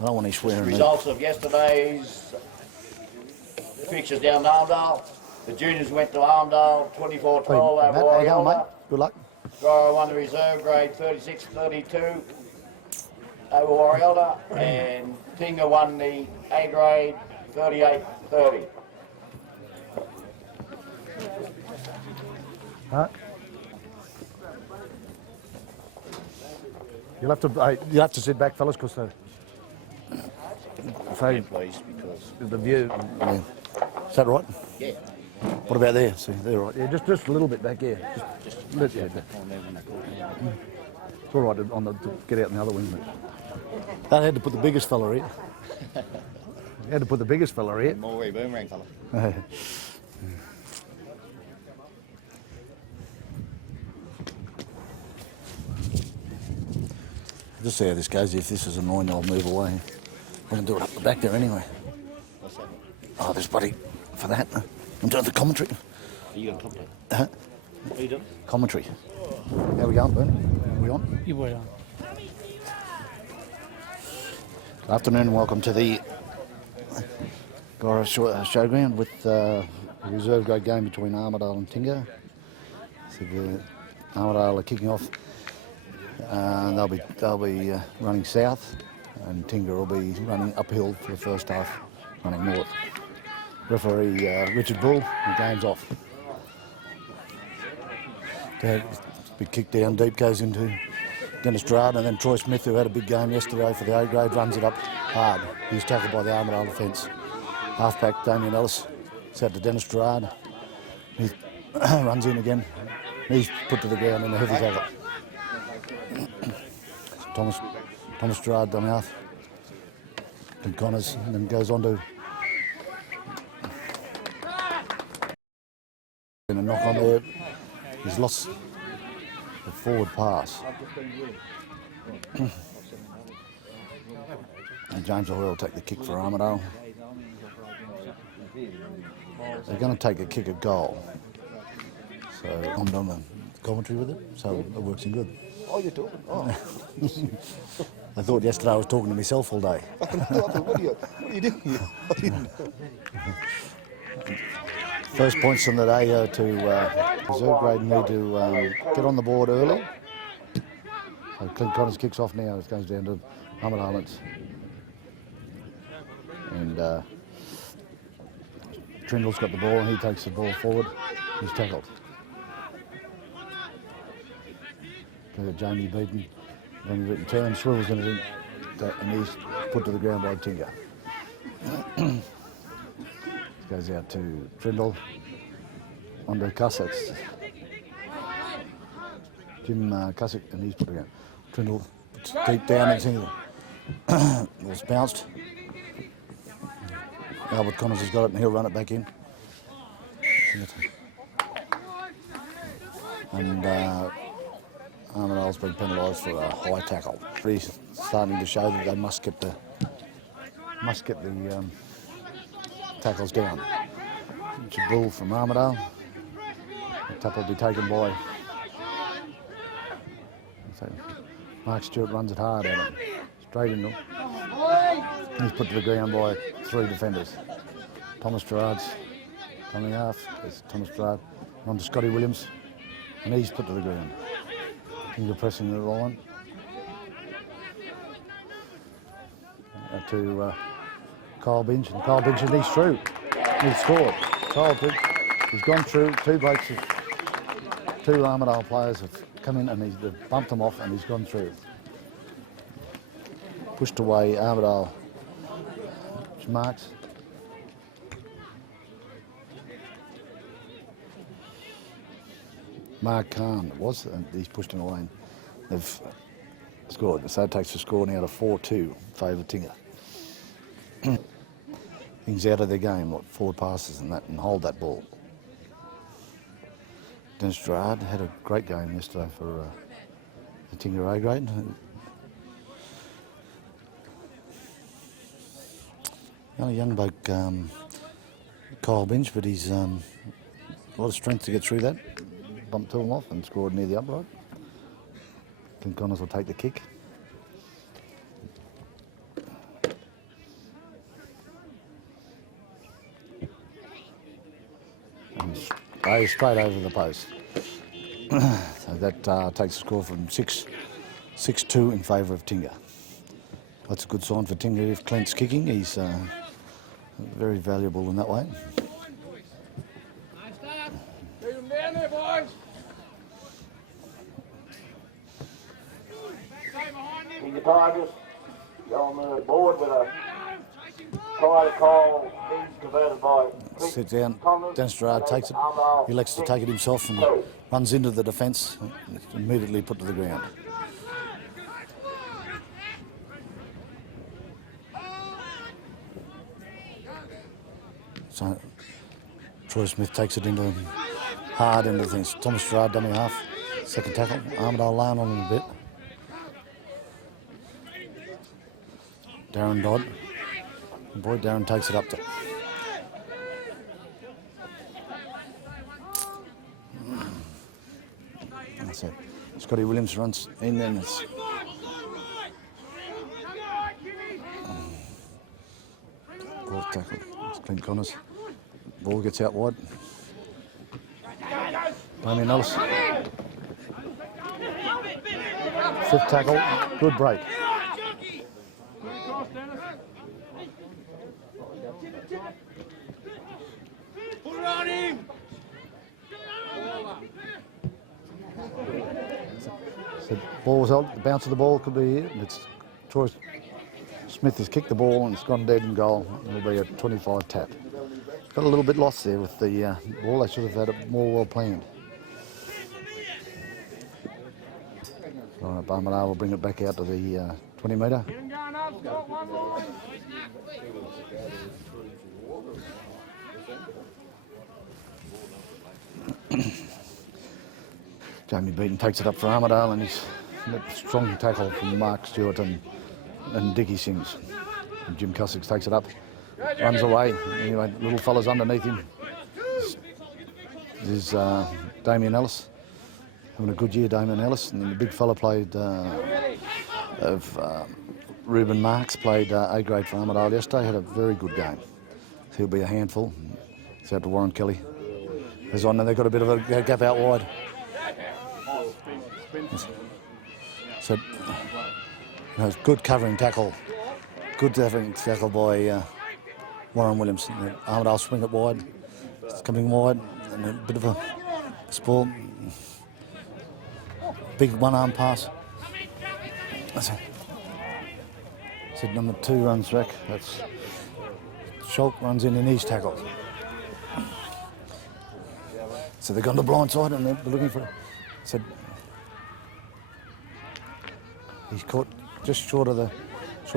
I don't want any swearing. Results of yesterday's fixtures down to Armidale. The juniors went to Armidale, 24-12 over Warrior. Good luck. Guyra won the reserve grade 36-32 over Warrior, and Tingha won the A grade 38-30. Right. You'll have to sit back, fellas, because Please, because the view. Yeah. Is that right? yeah. What about there? See, they're right. Yeah, just a little bit back. Yeah, just a little bit. It's all right to get out in the other wing. They had to put the biggest fella here. They had to put the biggest fella here. More wee boomerang fella. Just see how this goes. If this is annoying, I'll move away. We can do it up the back there anyway. What's that? Oh, there's buddy for that. I'm doing the commentary. Are you on commentary? What are you doing? Commentary. How we going, Bernie? Are we on? You were on. Good afternoon and welcome to the Guyra Showground with the reserve grade game between Armidale and Tingha. So the Armidale are kicking off. They'll be running south, and Tingha will be running uphill for the first half, running north. Referee Richard Bull, the game's off. Big kick down deep goes into Dennis Drard, and then Troy Smith, who had a big game yesterday for the A grade, runs it up hard. He's tackled by the Armidale defence. Halfback Damien Ellis, it's out to Dennis Drard. He runs in again. He's put to the ground in a heavy tackle. Thomas Gerard down mouth, and Connors, and then goes on to a knock on there. He's lost the forward pass. And James O'Hoyle will take the kick for Armidale. They're going to take a kick at goal. So I'm on the commentary with it, so it works in good. Oh, you're talking? Oh. I thought yesterday I was talking to myself all day. What are you doing here? I didn't. First points from the day to reserve grade need to get on the board early. So Clint Connors kicks off now. It goes down to Armidale. And Trindle's got the ball and he takes the ball forward. He's tackled. Jamie Beaton, Jamie Beaton turn, Swivel's going to do that, and he's put to the ground by Tingha. Goes out to Trindle, onto Cussicks. Jim Cussick, and he's put to the ground. Trindle deep down and Tingha. It was bounced. Albert Connors has got it and he'll run it back in. And Armidale's been penalised for a high tackle. He's starting to show that they must get the tackles down. It's a bull from Armidale. The tackle will be taken by Mark Stewart. Runs it hard at him, straight into him. He's put to the ground by 3 defenders. Thomas Gerard's coming off. There's Thomas Gerard on to Scotty Williams, and he's put to the ground. He's pressing the line. To Kyle Binch, and Kyle Binch, and he's through. He's scored. He's gone through. Two Armidale players have come in and they've bumped him off and he's gone through. Pushed away Armidale. Marks. Mark Kahn was, and he's pushed him away. They've scored. So it takes the score now to 4-2 favour Tingha. Things out of their game, like forward passes and that, and hold that ball. Dennis Gerard had a great game yesterday for the Tingha A grade. A young bloke, Kyle Binch, but he's a lot of strength to get through that. Bumped him off and scored near the upright. Clint Connors will take the kick. goes straight over the post. So that takes the score from 6-2 in favour of Tingha. That's a good sign for Tingha. If Clint's kicking, he's very valuable in that way. Keep them down there, boys. Tingha Tigers go on the board with a try to call being converted by Sits down. Dennis Gerard takes it. He elects to take it himself and runs into the defence. It's immediately put to the ground. So Troy Smith takes it into hard into things. Thomas Gerard, dummy half. Second tackle. Armidale laying on him a bit. Darren Dodd. And boy, Darren takes it up to. That's it. Scotty Williams runs in and it's. Ball tackle. It's Clint Connors. Ball gets out wide. Damien Ellis. Fifth tackle. Good break. Put it on him. So ball was out. The bounce of the ball could be here. It's Troy Smith has kicked the ball and it's gone dead in goal. It'll be a 25 tap. Got a little bit lost there with the ball. They should have had it more well planned. All right, Armidale will bring it back out to the 20 metre. Get him going up, Scott. One more. Jamie Beaton takes it up for Armidale and he's a strong tackle from Mark Stewart and Dickie Sims. And Jim Cussicks takes it up, runs away. Anyway, little fella's underneath him. There's Damien Ellis, having a good year, Damien Ellis. And then the big fella played, Ruben Marks played A grade for Armidale yesterday, had a very good game. He'll be a handful. It's out to Warren Kelly. He's on and they've got a bit of a gap out wide. So, it's good covering tackle. Good covering tackle by Warren Williams. Armidale swing it wide. It's coming wide. And a bit of a spoil. Big one-arm pass. That's it. So number 2 runs back. That's Schulk runs in and he's tackled. So they've gone to blind side and they're looking for it. So he's caught just short of the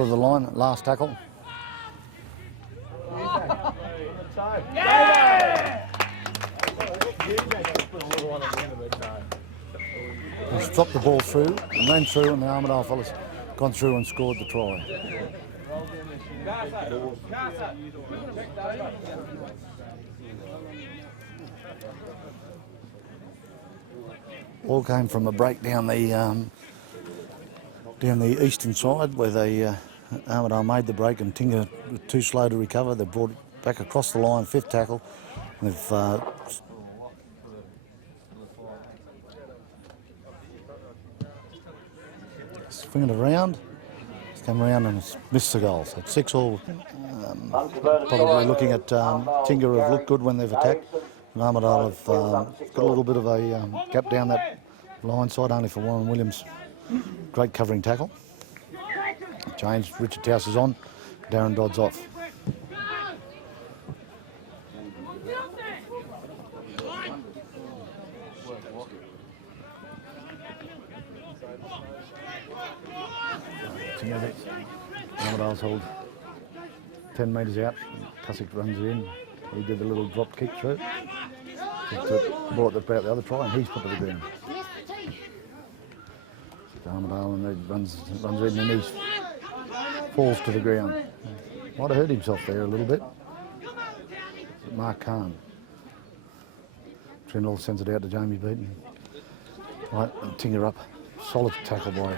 line. Last tackle. He's dropped the ball through and ran through, and the Armidale fellas gone through and scored the try. All came from a break down the eastern side where they Armidale made the break and Tingha were too slow to recover. They brought it back across the line, 5th tackle. They've swing it around. It's come around and it's missed the goal. So it's 6-all. Probably looking at Tingha have looked good when they've attacked. And Armidale have got a little bit of a gap down that line side, only for Warren Williams. Great covering tackle. Change, Richard Towse is on, Darren Dodd's off. Armidale's hold 10 metres out, Cussick runs it in. He did a little drop kick through. Brought about the other try and he's put to the ground. Armidale and he runs in and he falls to the ground. Might have hurt himself there a little bit. Mark Kahn. Trindle sends it out to Jamie Beaton. Right, and Tingha up. Solid tackle by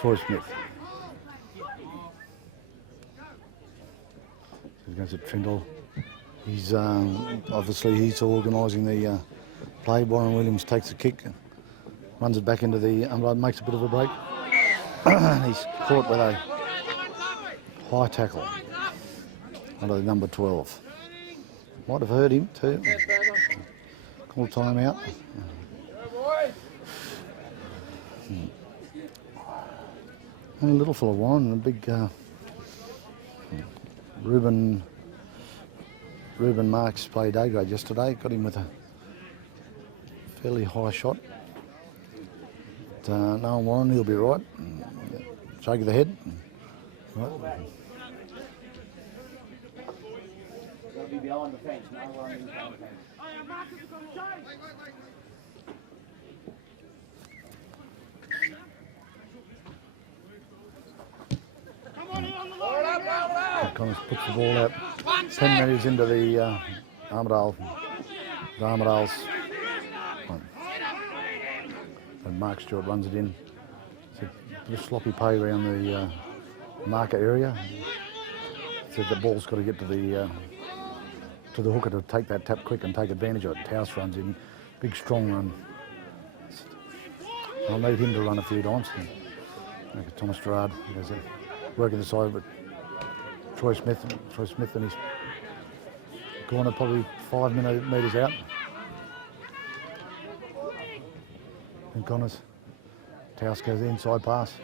Troy Smith. He goes to Trindle. He's obviously he's organising the play. Warren Williams takes the kick, runs it back into the umpire, makes a bit of a break. He's caught with a high tackle under the number 12. Might have hurt him too. Call time out. And a little full of Warren and a big Ruben Marks played A grade yesterday. Got him with a fairly high shot. But, no Warren, he'll be right. Shake of the head. Right. They'll be behind the fence, no worries behind the fence. Connors puts the ball out 10 metres into the Armidale. The Armidale's. And Mark Stewart runs it in. It's a bit of sloppy play around the marker area. So the ball's got to get to the hooker to take that tap quick and take advantage of it. Taus runs in, big strong run. I'll need him to run a few times. Like a Thomas Gerard, there's a work at the side, but Troy Smith and his corner probably 5 metres out. And Connors, Taus goes the inside pass.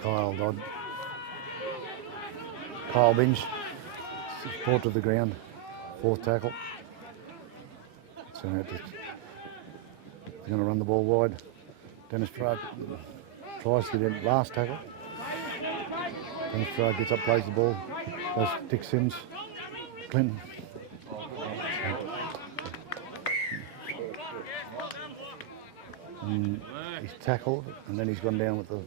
Kyle Binge, brought to the ground, 4th tackle. So they're going to run the ball wide. Dennis Gerard tries to get in, last tackle. Dennis Gerard gets up, plays the ball, goes Dick Sims, Clinton. And he's tackled, and then he's gone down with the...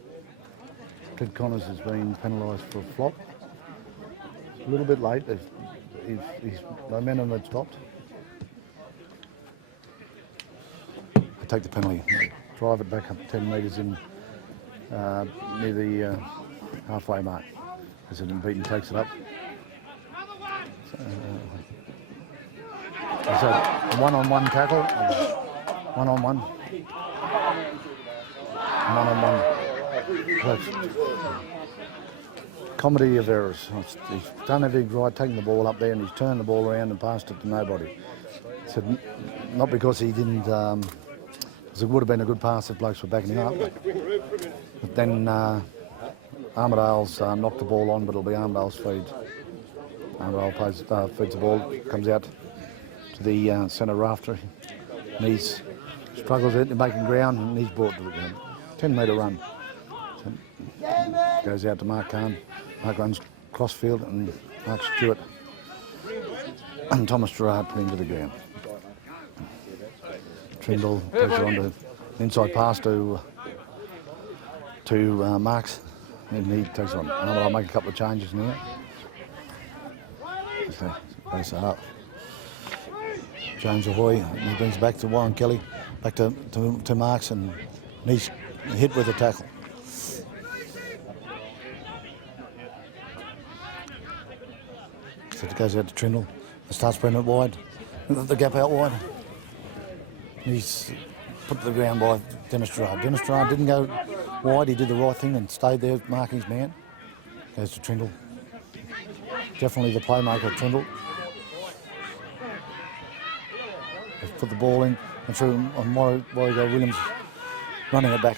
Clint Connors has been penalised for a flop. A little bit late, his momentum had stopped. They take the penalty, drive it back up 10 metres in near the halfway mark. As it beaten takes it up. So a one-on-one tackle, one-on-one. Comedy of errors. He's done everything right, taking the ball up there, and he's turned the ball around and passed it to nobody. So not because he didn't, because it would have been a good pass if blokes were backing him up. But then Armidale's knocked the ball on, but it'll be Armidale's feed. Armidale feeds the ball, comes out to the centre rafter, and he struggles it to making ground, and he's brought to the ground. 10-metre run. So goes out to Mark Kahn. Mark runs crossfield, and Mark Stewart and Thomas Gerard put him to the ground. Trindle takes it on to inside pass to Marks, and he takes it on. I'll make a couple of changes now. So, face it up. James Ahoy, and he brings back to Warren Kelly, back to Marks, and he's hit with a tackle. So it goes out to Trindle. It starts bringing it wide. The gap out wide. He's put to the ground by Dennis Gerard. Dennis Gerard didn't go wide. He did the right thing and stayed there marking his man. Goes to Trindle. Definitely the playmaker, Trindle. They've put the ball in and through on Warrigal Williams running it back.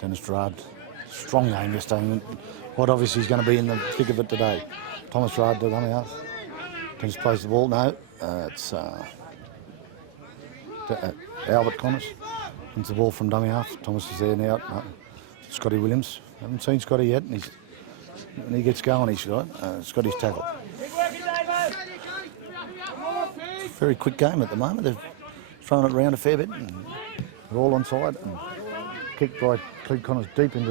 Dennis Gerard, strong game yesterday. Quite obviously he's going to be in the thick of it today. Thomas Gerard to run out. Dennis plays the ball. No, it's Albert Connors. Wins the ball from dummy half. Thomas is there now. No. Scotty Williams. Haven't seen Scotty yet. And he gets going. He's got Scotty's tackle. Very quick game at the moment. They've thrown it around a fair bit. And they're all on side. And kicked by Clint Connors deep into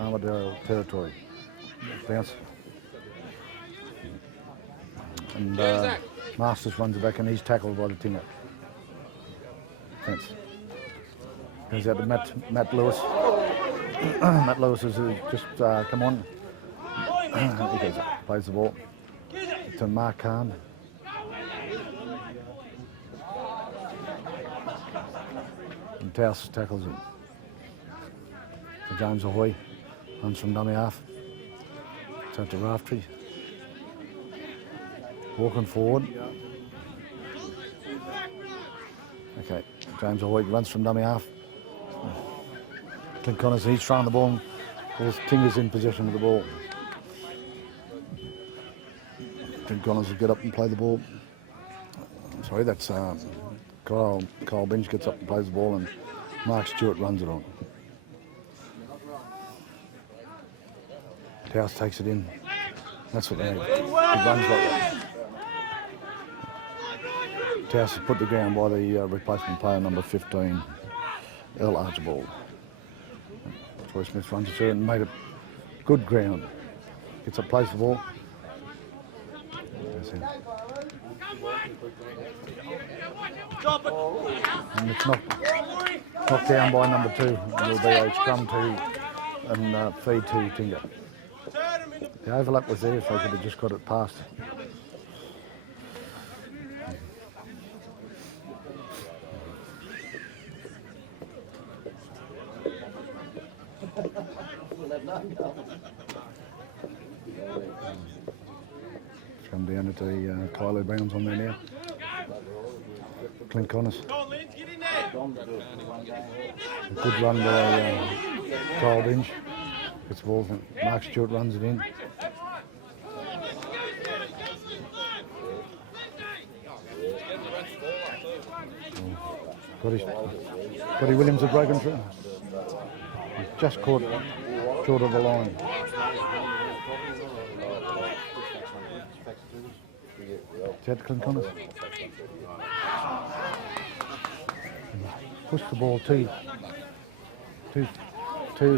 Armidale territory. Bounce. And Masters runs it back, and he's tackled by the Tingha. Thanks. Goes out to Matt Lewis. Matt Lewis has just come on. He goes, plays the ball to Mark Khan. And Taus tackles him. To James Ahoy, runs from dummy half. It's out to Raftery. Walking forward. Okay, James Ahoy runs from dummy half. Clint Connors, he's throwing the ball. Tingha's in possession of the ball. Clint Connors will get up and play the ball. Sorry, that's Kyle Bench gets up and plays the ball, and Mark Stewart runs it on. Taus takes it in. That's what they need. It runs like that. Taus has put the ground by the replacement player, number 15, Earl Archibald. Troy Smith runs it through and made it good ground. Gets up, plays the ball. And it's knocked down by number 2. And will be a scrum to and feed to Tingha. The overlap was there, if they could have just got it past. It's come down to Kylo Brown's on there now. Clint Connors. A good run by Kyle Binge. Gets the ball from Mark Stewart, runs it in. Scotty Williams had broken through. He's just caught short of the line. Chad Clint Connors. Pushed the ball too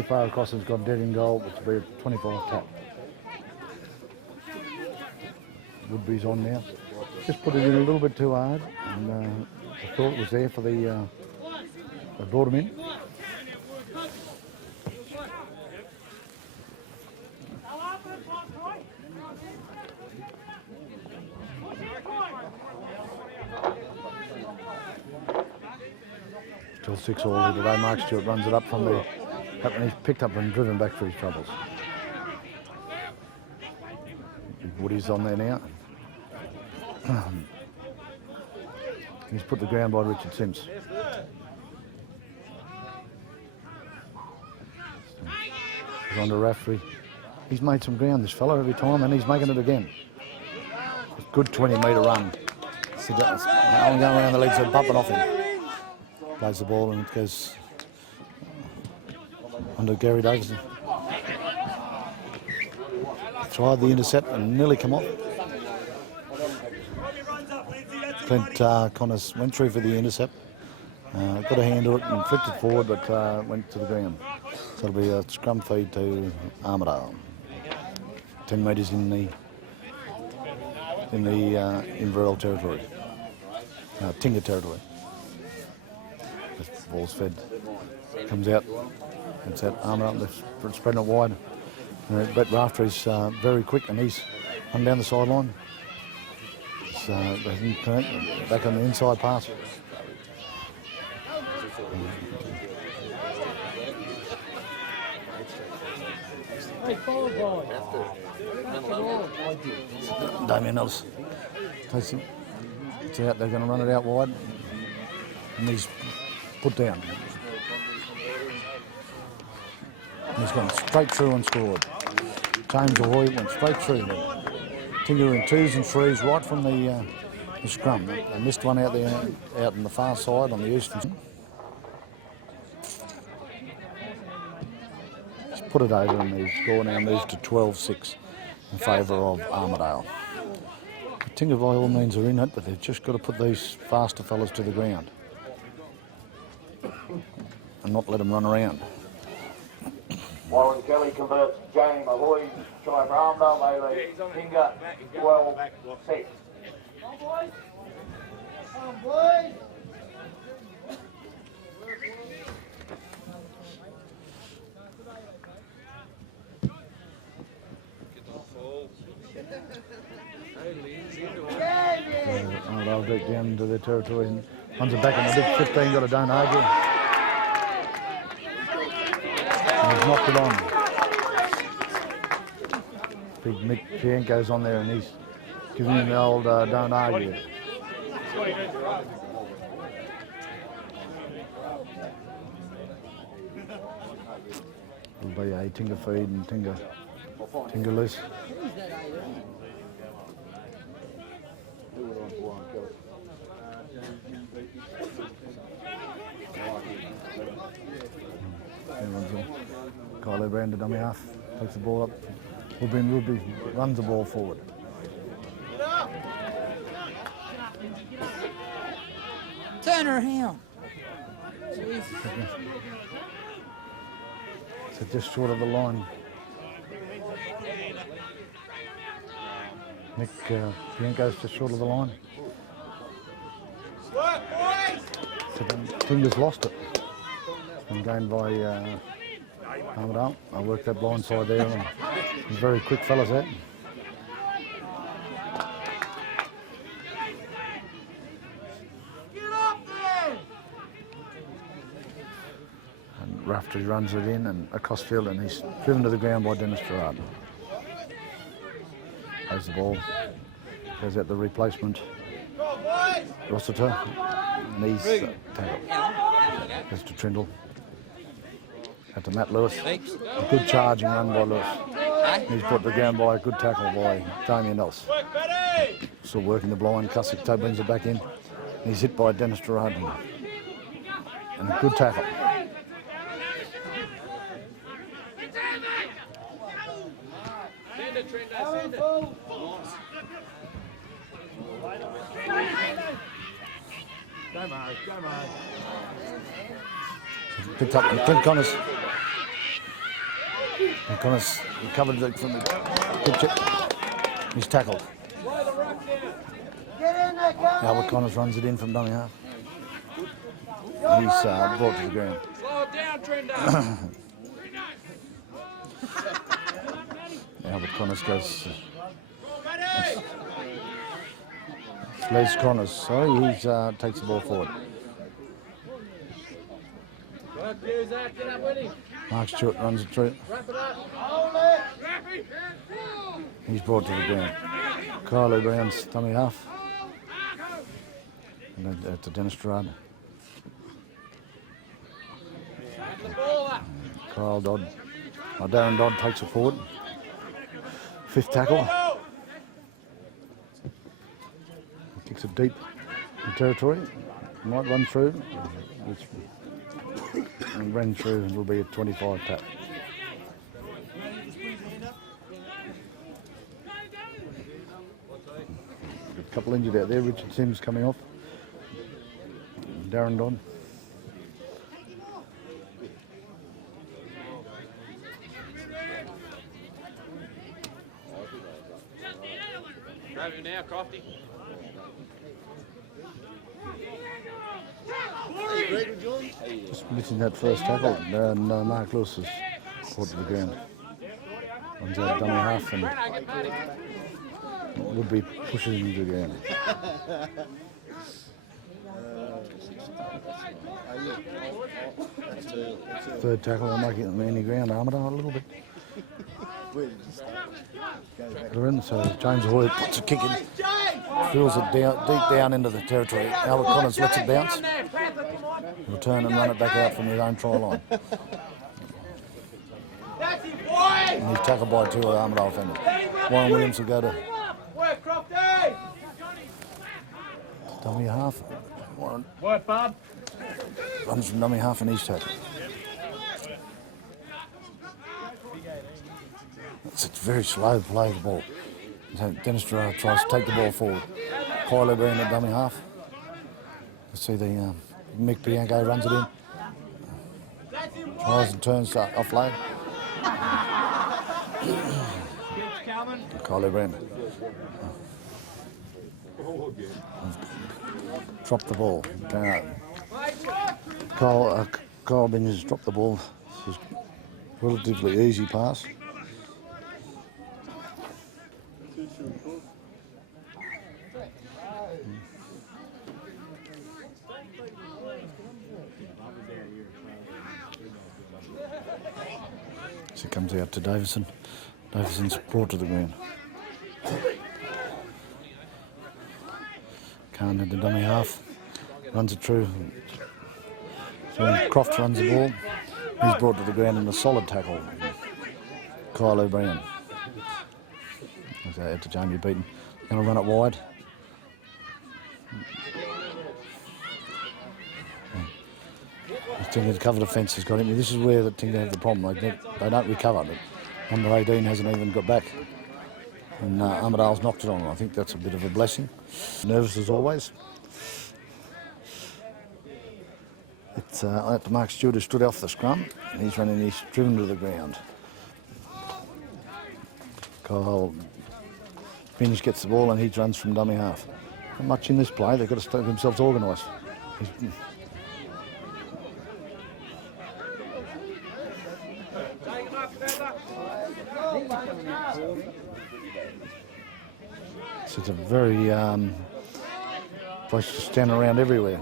far across, has got dead in goal, which will be a 25 tap. Woodbury's on now. Just put it in a little bit too hard, and I thought it was there for the. They brought him in. Still 6-all today. Mark Stewart runs it up from the. And he's picked up and driven back for his troubles. Woody's on there now. He's put the ground by Richard Sims. He's on to Raftery. He's made some ground, this fellow, every time, and he's making it again. Good 20-metre run. I'm going around the legs and bumping off him. Plays the ball and it goes under Gary Davison. Tried the intercept and nearly come off. Clint Connors went through for the intercept. Got a hand to it and flicked it forward, but went to the ground. So it'll be a scrum feed to Armidale. 10 metres in the Inverell territory, Tingha territory. The ball's fed, comes out. It's that Armidale, they're spreading it wide. But Raftery's very quick, and he's come down the sideline. Back on the inside pass. Damien Ellis takes him. It's out, they're going to run it out wide. And he's put down. And he's gone straight through and scored. James Ahoy went straight through there. Tingha in 2s and 3s right from the scrum. They missed one out there, out on the far side on the eastern. He's put it over and the score now moves to 12-6 in favour of Armidale. Tingha by all means are in it, but they've just got to put these faster fellas to the ground and not let them run around. Warren Kelly converts James Ahoy, try for Armidale, they lead Tingha 12-6. Come on, boys. down to their territory and runs it back in the big 15, got a don't argue. And he's knocked it on. Big Mick Pienko's on there and he's giving him the old don't argue. It'll be a Tingha feed and Tingha loose. Kylo Brand to dummy half, takes the ball up. Rugby runs the ball forward. Turn around. So just short of the line. Nick Bianco's just short of the line. So Tingha's lost it. It's been gained by Armidale. I worked that blind side there. And very quick fellas there. And Raftery runs it in and across field and he's driven to the ground by Dennis Gerard. Plays the ball, goes out the replacement. Rossiter, and he's tackled. Goes to Trindle. Out to Matt Lewis. A good charging run by Lewis. He's put to the ground by a good tackle by Damien Ellis. Still working the blind. Cusick Toe brings it back in. He's hit by Dennis Gerard. And a good tackle. Picked up and Clint Connors. And Connors recovered it from the good chip. He's tackled. Albert Connors runs it in from dummy half. He's brought to the ground. Slow it down, Trent. Albert Connors goes. Les Connors, sorry, he takes the ball forward. Mark Stewart runs it through. He's brought to the ground. Kylo Brown's dummy half. And that's to Dennis Gerard. Kyle Dodd. Darren Dodd takes it forward. Fifth tackle. Kicks it deep in territory. Might run through. And ran through and will be a 25 tap. A couple injured out there. Richard Sims coming off. Darren Dodd. Grab him now, Crofty. Just missing that first tackle, and Mark Lewis is caught to the ground. Runs out dummy half and would be pushing him to the ground. Third tackle, I'm making it on any ground. Armidale a little bit. So James Hoy puts a kick in, drills it down, deep down into the territory. Albert Connors lets it bounce. He'll turn and run it back out from his own try line. And he's tackled by two of the Armidale offenders. Warren Williams will go to dummy half. Warren runs from dummy half and he's tackled. It's a very slow play of the ball. So Dennis Gerard tries to take the ball forward. Kylo Brown at dummy half. Let's see the Mick Bianco runs it in. Tries and turns offload. Kylo Brown. Dropped the ball. Kyle Binges dropped the ball. This is a relatively easy pass. As it comes out to Davison. Davison's brought to the ground. Khan in the dummy half. Runs it through. So Croft runs the ball. He's brought to the ground in a solid tackle. Kyle O'Brien. Out to Jamie Beaton. Going to run it wide. Tingha to cover the fence has got him. This is where the Tingha have the problem. They don't recover. Number 18 hasn't even got back. And Armidale's knocked it on. I think that's a bit of a blessing. Nervous as always. It's out to Mark Stewart, who stood off the scrum. And he's running, he's driven to the ground. Kyle Binge gets the ball and he runs from dummy half. Not much in this play. They've got to stay themselves organised. So it's a very place to stand around everywhere.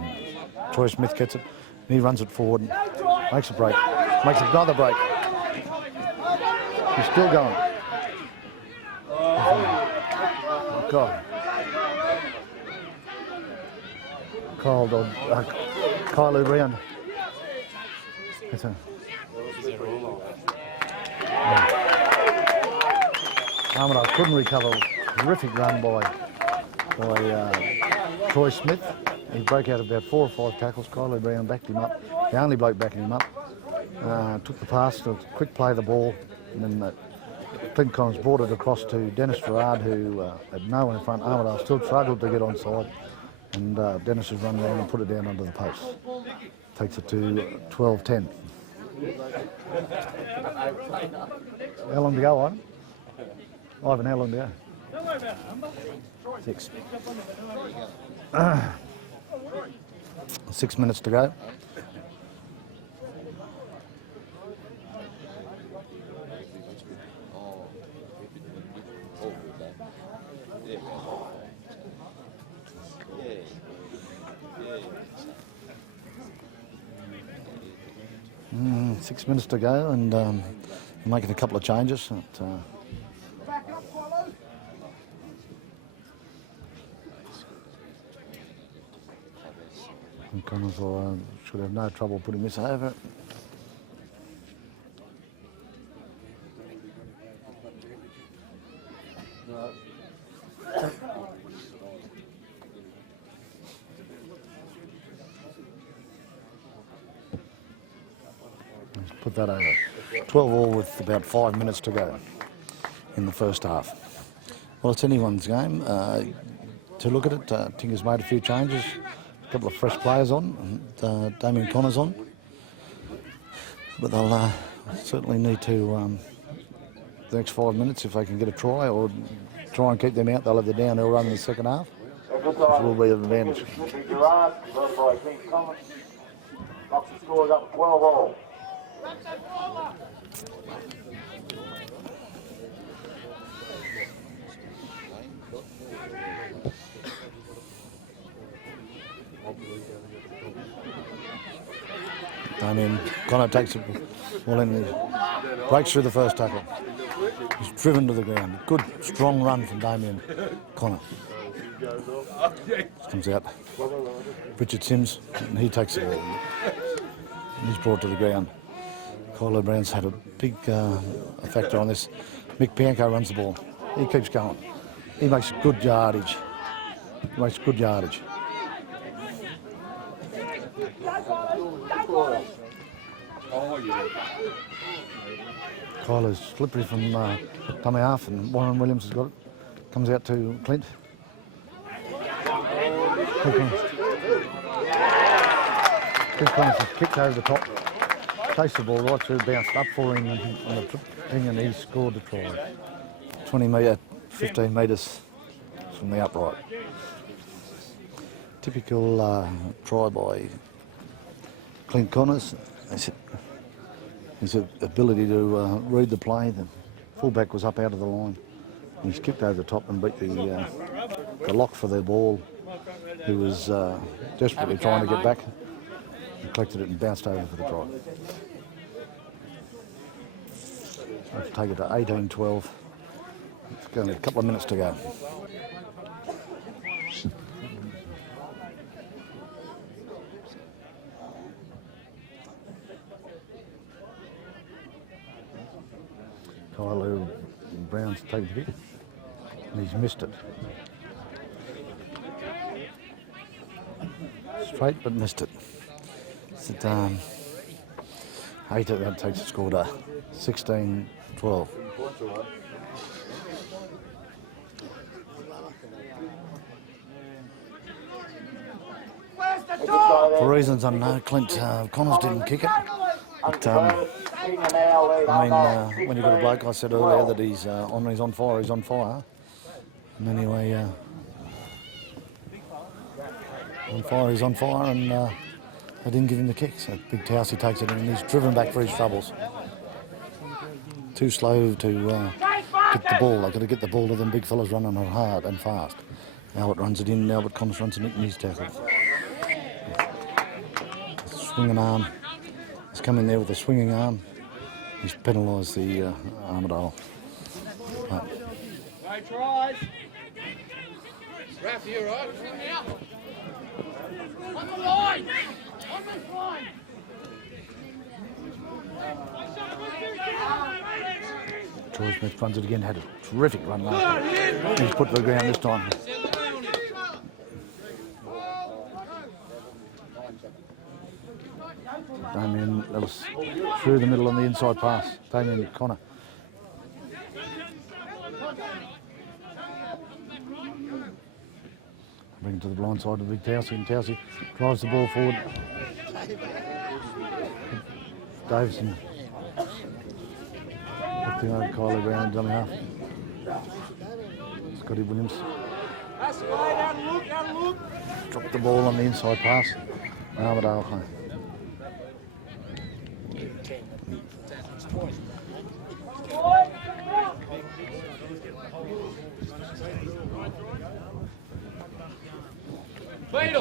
Troy Smith gets it and he runs it forward and makes a break. Makes another break. He's still going. Oh, God. Kyle O'Brien. Armidale couldn't recover. Terrific run by Troy Smith. He broke out about 4 or 5 tackles. Kyle O'Brien backed him up. The only bloke backing him up. Took the pass, a quick play of the ball, and then Clint Collins brought it across to Dennis Gerard, who had no one in front. Armidale still struggled to get onside, and Dennis has run around and put it down under the post. Takes it to 12-10. How long to go, Ivan? Ivan, how long to go? 6. 6 minutes to go. Mm, 6 minutes to go, and making a couple of changes. Connors should have no trouble putting this over. Let's put that over. 12 all with about 5 minutes to go in the first half. Well, it's anyone's game. To look at it, Tingha's made a few changes. A couple of fresh players on, and Damien Connor's on. But they'll certainly need to, the next 5 minutes, if they can get a try or try and keep them out, they'll have the downhill run in the second half, which will be an advantage. Gerard, run by King Collins. Knocks the scores up 12 all. Damien Connor takes it, well in, breaks through the first tackle. He's driven to the ground. Good, strong run from Damien Connor. Comes out. Richard Sims, and he takes the ball. And he's brought to the ground. Kyle O'Brien's had a big factor on this. Mick Pianco runs the ball. He keeps going. He makes good yardage. Kyle is slippery from dummy half, and Warren Williams has got it. Comes out to Clint. Clint Collins has kicked over the top. Chased the ball right through, bounced up for him on the thing, and he scored the try. 20 metre, 15 metres from the upright. Typical try by Clint Connors. His ability to read the play. The fullback was up out of the line. He's kicked over the top and beat the lock for the ball, who was desperately trying to get back. He collected it and bounced over for the try. Let's take it to 18-12. It's going a couple of minutes to go. Kylo Brown's taken the kick, and he's missed it. Straight but missed it. It's at 8, that takes the score to 16-12. For reasons unknown, Clint Connors didn't kick it. But, when you've got a bloke, I said earlier that he's on fire, he's on fire. And anyway, on fire, he's on fire, and they didn't give him the kick. So Big Tousey takes it in, and he's driven back for his troubles. Too slow to get the ball. They've got to get the ball to them big fellas running it hard and fast. Albert runs it in, Albert Connors runs it in, and he's tackled. Swinging arm. He's come in there with a swinging arm. He's penalised the Armidale. Right. No tries. Ralph, you right? On the line! On the line! Troy Smith runs it again, had a terrific run last time. He's put to the ground this time. Damien Ellis through the middle on the inside pass. Damien Connor. Bring it to the blind side of Big Tousey, and Tousey drives the ball forward. Davison. Kylie Brown, dummy half. Scotty Williams. Dropped the ball on the inside pass. Armidale home.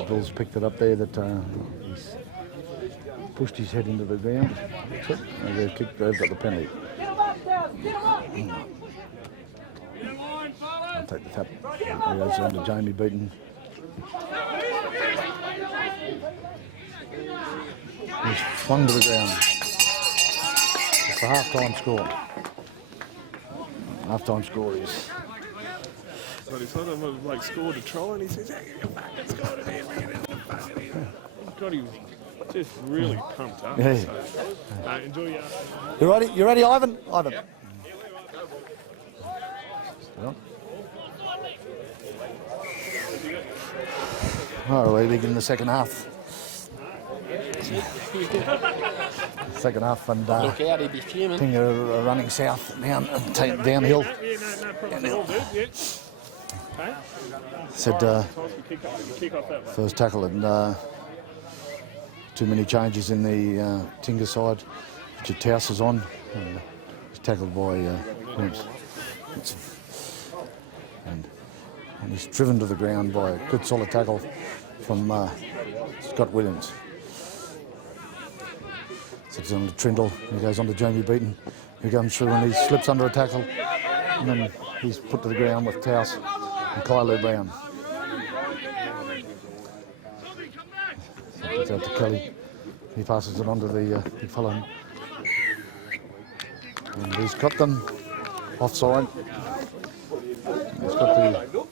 Bill's picked it up there that he's pushed his head into the ground. That's it. They've kicked, they've got the penalty. I'll take the tap. He goes on to Jamie Beaton. He's flung to the ground. It's the half-time score. Half-time score is... So he sort of like scored a try, and he says, "Hey, you fucking scored it here, God, he was just really pumped up. Yeah. So, enjoy your... You ready? You ready, Ivan? Ivan. Yep. Well. Oh, we begin the second half. Second half, and Look out, he'd be fuming. Tingha are running south, downhill. No, Said first tackle, and too many changes in the Tingha side. Richard Towse is on, and he's tackled by Williams. And he's driven to the ground by a good solid tackle from Scott Williams. So it's on to Trindle, he goes on to Jamie Beaton, who comes through and he slips under a tackle, and then he's put to the ground with Towse and Kylo Brown. So it's out to Kelly. He passes it on to the big fellow. And he's got them offside. He's got the...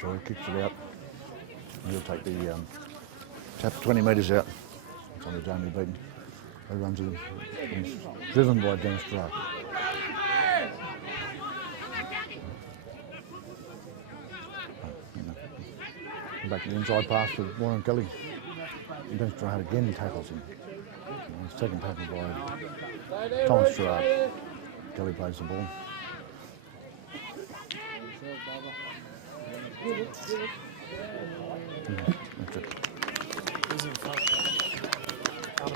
Joy kicks it out. He'll take the tap 20 metres out. It's on the Jamie Beaton. He runs it. He's driven by Dennis Drake. Back to the inside pass to Warren Kelly. And Dennis Gerard again tackles him. Second tackle by Thomas Gerard. Kelly plays the ball. That's it.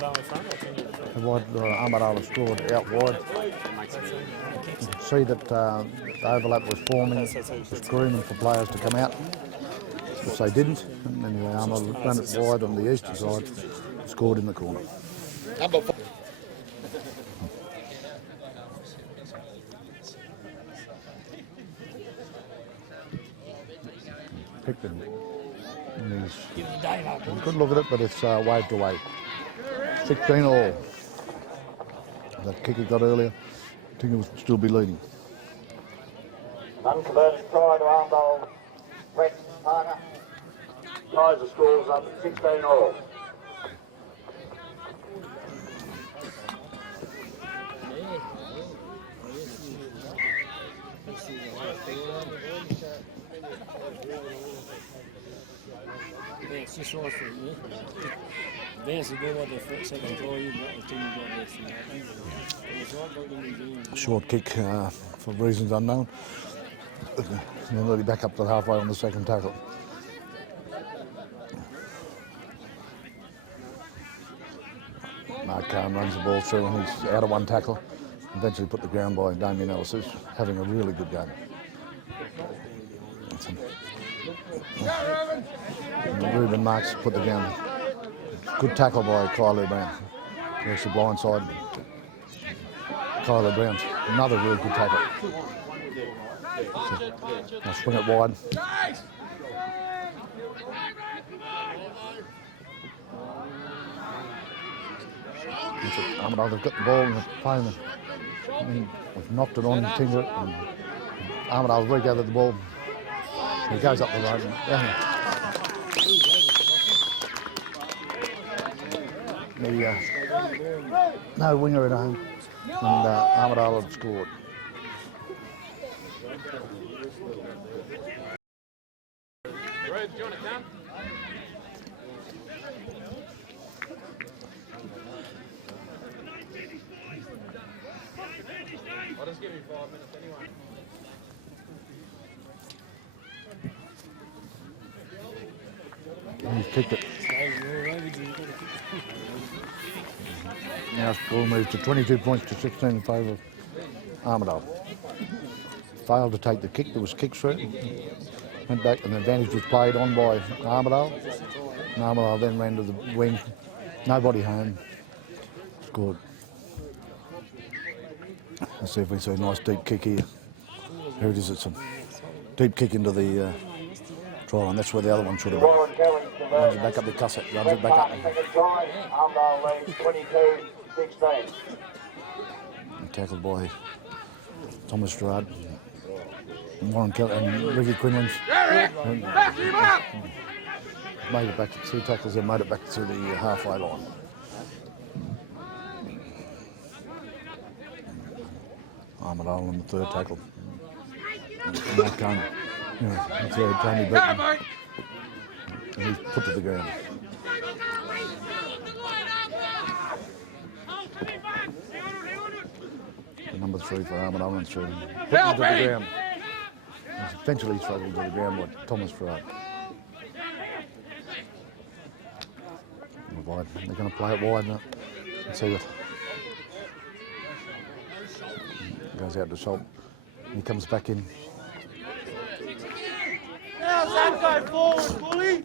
The wide, Armidale scored out wide. You could see that the overlap was forming, was screaming for players to come out, which they didn't. And anyway, Armidale ran it wide on the eastern side, scored in the corner. Number 4. Picked him. And he's a good look at it, but it's waved away. 16 all. That kick he got earlier, Tingha will still be leading. Unconverted try to Armidale. Brett Parker. Ties the scores up 16 all. It's just right for me. There's a good one the second try, you've got the team got less than that. It's right back in the game. Short kick for reasons unknown. And then back up to halfway on the second tackle. Mark Kahn runs the ball through and he's out of one tackle. Eventually put the ground by Damien Ellis, who's having a really good game. And Ruben Marks put the ground. Good tackle by Kylie Brown. There's the blind side. Kylie Brown, another really good tackle. Now swing it wide. Armidale, they've got the ball and they're playing it. We've knocked it on Tingha. Armidale regathered the ball. He goes up the road. No winger at home. And Armidale had scored. Rube, do you want to come? I'll just give you 5 minutes anyway. He's kicked it. Now score moves to 22 points to 16 in favour of Armidale. Failed to take the kick. There was kick through. Went back and the advantage was played on by Armidale. And Armidale then ran to the wing. Nobody home. Scored. Let's see if we see a nice deep kick here. Here it is. It's a deep kick into the try line. That's where the other one should have been. Runs it back up the cusset. Runs it back up. Armidale leads 22-16. Tackled by Thomas Gerard. Warren Kelly and Ricky Quinlan made it back to 2 tackles and made it back to the halfway line. Armidale on the 3rd tackle. Mark Kahn, the 3rd Tony Beaton. And he's put to the ground. Number 3 for Armidale and through. Put him to the ground. He's eventually struggled to the ground by Thomas Farad. Wide. They're going to play it wide now. Let's see what goes out to Salt. He comes back in. How's that go forward, bully?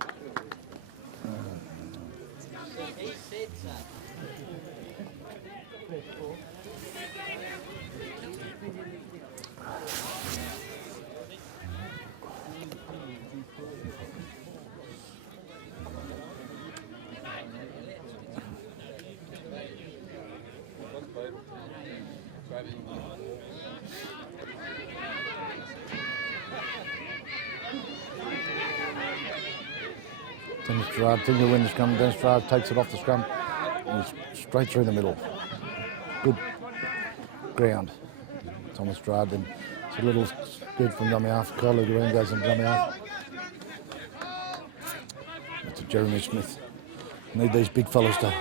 Dennis Gerard, Tingha wins the scrum. Dennis Gerard takes it off the scrum. And it's straight through the middle. Good ground. Thomas Gerard then. It's a little good from dummy half. Kylie Green goes in dummy half. That's a Jeremy Smith. Need these big fellas to.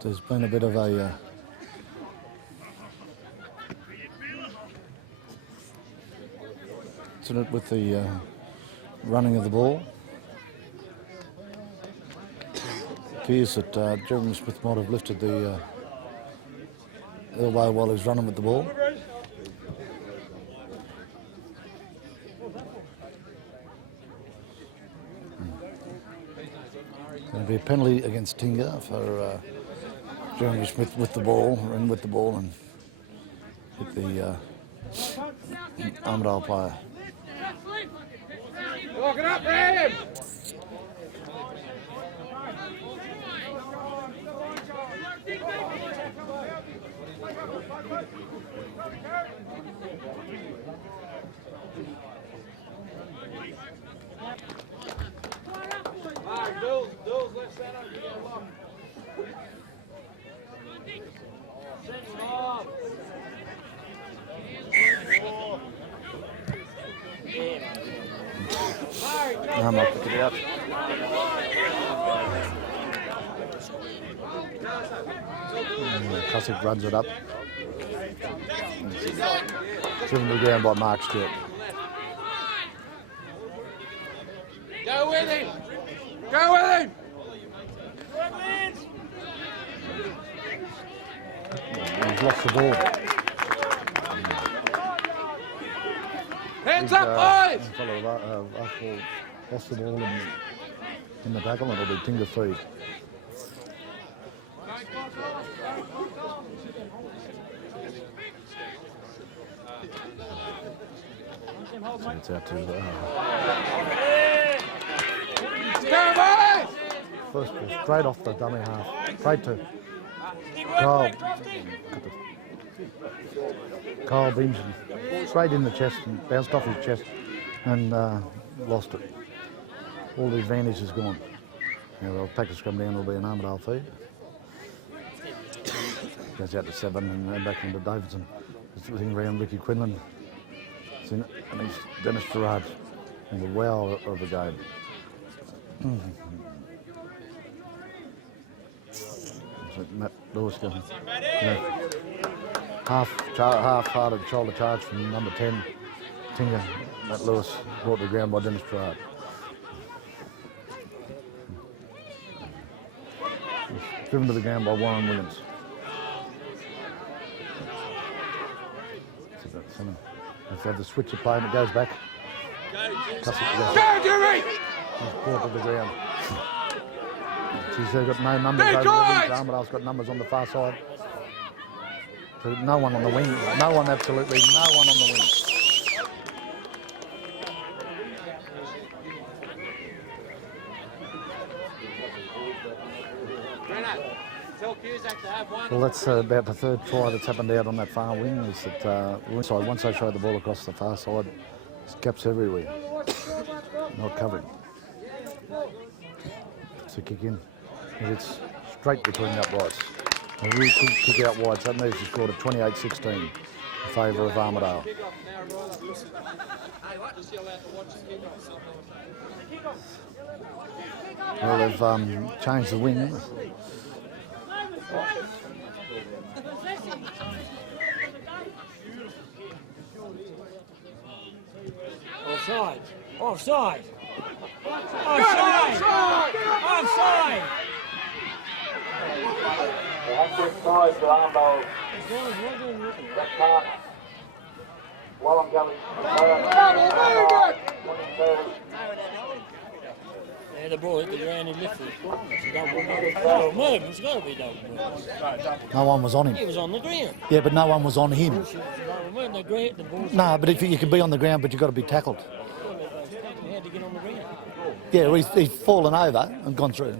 There's been a bit of a incident with the running of the ball. It appears that Jeremy Smith might have lifted the elbow while he was running with the ball. Going to be a penalty against Tingha for Jeremy Smith with the ball, and hit the Armidale player. Walk it up, Ram! Bills, let's stand up. You get along. I'm not picking it up. Cusick runs it up. Driven to the ground by Mark Stewart. Go with him! Go with him! He's lost the ball. Hands up, boys! Lost the ball in the tackle, and it'll be Tingha feed. So it's out to Go, boys! first ball straight off the dummy half, straight to Kyle Beamson, straight in the chest and bounced off his chest and lost it. All the advantage is gone. Now they'll take the scrum down, it'll be an Armidale feed. Goes out to 7 and then back into Davidson. It's looking around Ricky Quinlan. And he's Dennis Gerard in the wow of the game. So Matt Lewis going. Yeah. Half-hearted shoulder charge from number 10, Tingha. Matt Lewis brought to the ground by Dennis Gerard. He's driven to the ground by Warren Williams. It's about 7. Let's have the switch of play and it goes back. Go, Jimmy! He's brought to the ground. She's got no numbers over the wings. Armidale's got numbers on the far side. So no one on the wing. No one, absolutely no one on the wing. Well, that's about the third try that's happened out on that far wing. Is that once they throw the ball across the far side, there's gaps everywhere. Not covered. So kick in. And it's straight between the uprights. A real quick kick out wide. So that means he scored at 28-16 in favour of Armidale. Well, they've changed the wing. Offside! Offside! Offside! Offside! That's just five to Armidale. That part. While I'm going. Yeah, the ball hit the ground and lifted. It's a double move. It's got to be double move. No one was on him. He was on the ground. Yeah, but no one was on him. The ball's No, but if you can be on the ground, but you've got to be tackled. he had to get on the ground. Yeah, well, he's fallen over and gone through.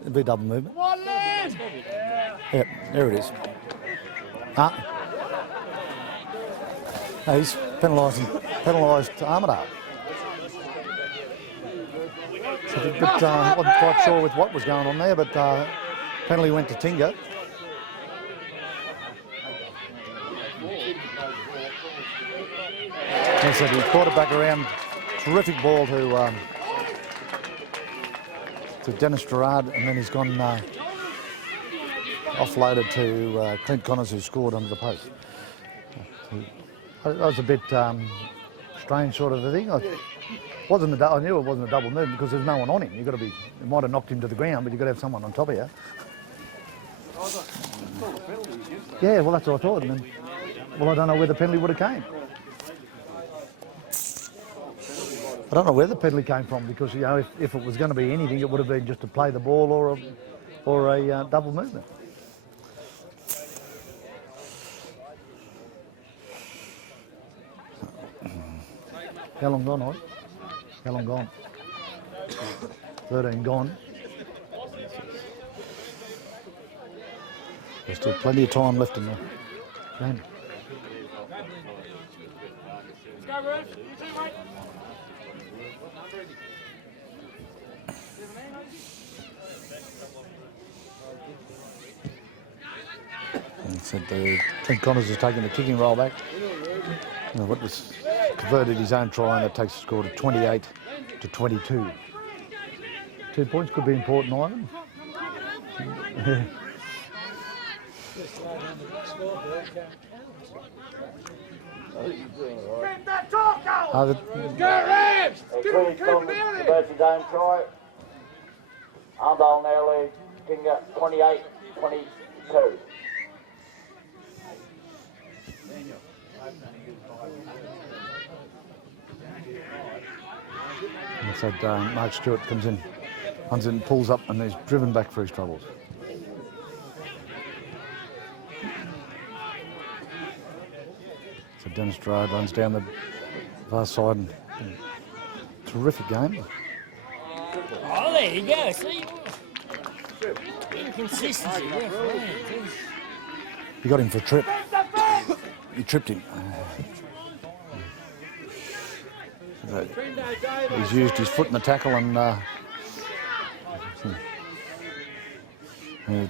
It'd be double movement. Yeah, there it is. No, he's penalised Armidale. So, but wasn't quite sure with what was going on there, but penalty went to Tingha. As I said, he brought it back around. Terrific ball to Dennis Gerard, and then he's gone offloaded to Clint Connors, who scored under the post. That was a bit strange sort of a thing. I knew it wasn't a double movement because there's no one on him. You've got to be. It might have knocked him to the ground, but you've got to have someone on top of you. Yeah, well, that's what I thought. And then, well, I don't know where the penalty would have came. I don't know where the penalty came from because, you know, if it was going to be anything, it would have been just to play the ball or a double movement. How long gone, Oz? How long gone? 13 gone. There's still plenty of time left in the game. And said Clint Connors has taken the kicking roll back. What was converted his own try, and that takes the score to 28-22. 2 points could be important, Ivan. Converts his own try. Armidale now leads Tingha 28-22. And so Mark Stewart comes in, runs in, pulls up, and he's driven back for his troubles. So Dennis Gerard runs down the far side. And terrific game. Oh, there you go. See? Inconsistency. You got him for a trip. You tripped him. He's used his foot in the tackle and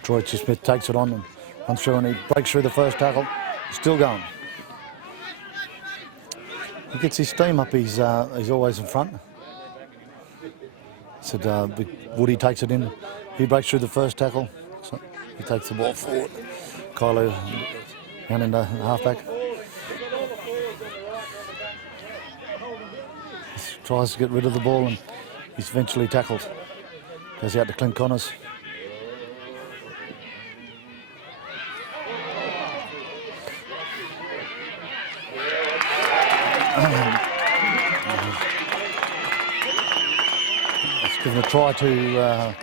Troy Smith takes it on and runs through and he breaks through the first tackle. Still going. He gets his steam up, he's always in front. Said Woody takes it in. He breaks through the first tackle. So he takes the ball forward. Kylo down in the halfback. Tries to get rid of the ball and he's eventually tackled. Goes out to Clint Connors. Let's give it a try to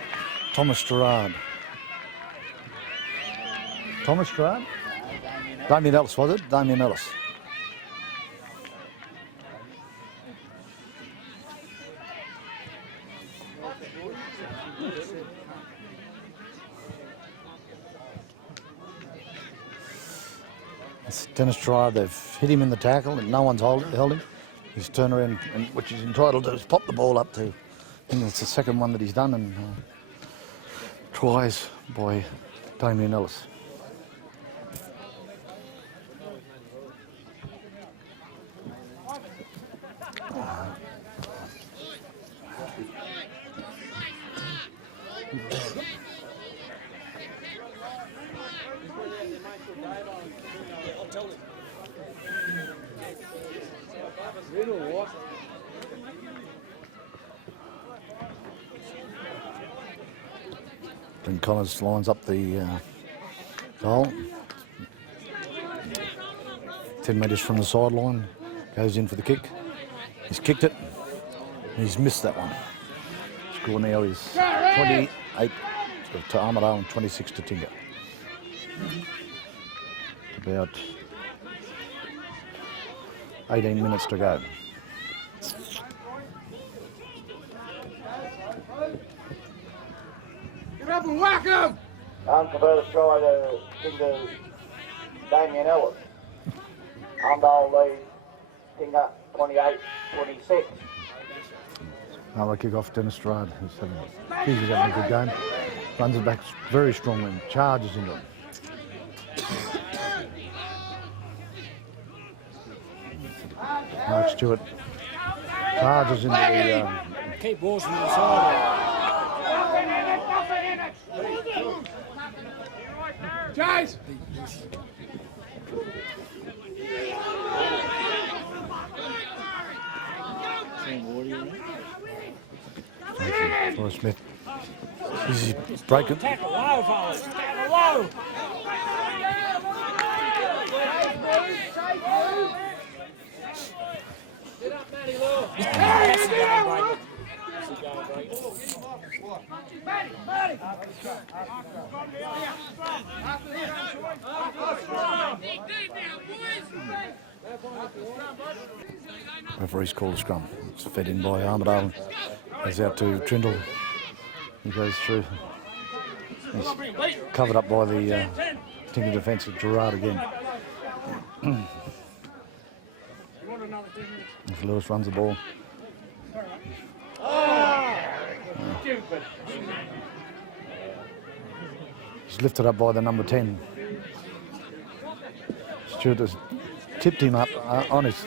Thomas Gerard. Thomas Gerard? Damien Ellis, was it? Damien Ellis. Dennis Gerard, they've hit him in the tackle and no one's held him. He's turned around, and which he's entitled to, is pop the ball up to. I think it's the second one that he's done, and tries by Damien Ellis. Then Connors lines up the goal. 10 metres from the sideline, goes in for the kick. He's kicked it. He's missed that one. Score now is 28 to Armidale and 26 to Tingha. About 18 minutes to go. Get up and whack him! Unconverted try to Tingha Damien Ellis. Armidale leads Tingha 28-26. Another kick off Dennis Gerard, who's having a good game. Runs it back very strongly and charges into it. Mark Stewart charges into the... Keep balls from the side. Chase! Troy Smith. Easy break it. Tackle low, fellas. Tackle low. That's the guy break. That's the guy break. Referee's called a scrum. It's fed in by Armidale. Goes out to Trindle. He goes through. He's covered up by the Tingha defence of Gerard again. If Lewis runs the ball. He's lifted up by the number 10. Stewart has tipped him up on his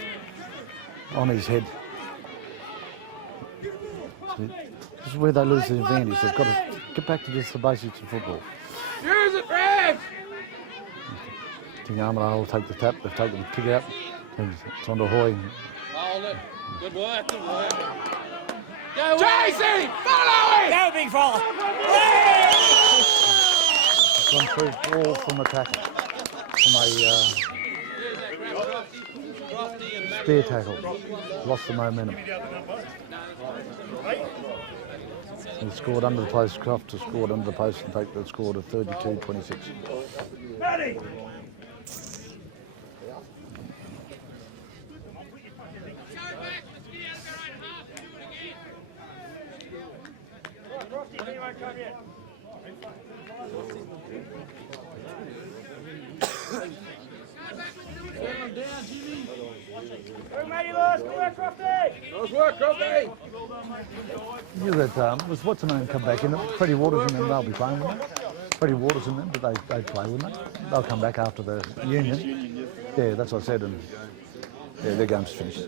head. So this is where they lose the advantage. They've got to get back to just the basics of football. Use it, Brad! Tingha Armidale will take the tap. They've taken the kick out. It's on to Hoy. Hold it. Good work, good work. Go, Jason! Follow it! Go, big fella. It's gone through all from a tackle. From a spear tackle. Lost the momentum. He scored under the post. Croft has scored under the post and take the score to 32-26. Ready! Nice work, Crofty! You that what's the name come back in? Freddie Waters and them, they'll be playing, wouldn't they? Freddie Waters and them, but they'd play, wouldn't they? They'll come back after the union. Yeah, that's what I said, and yeah, their game's finished.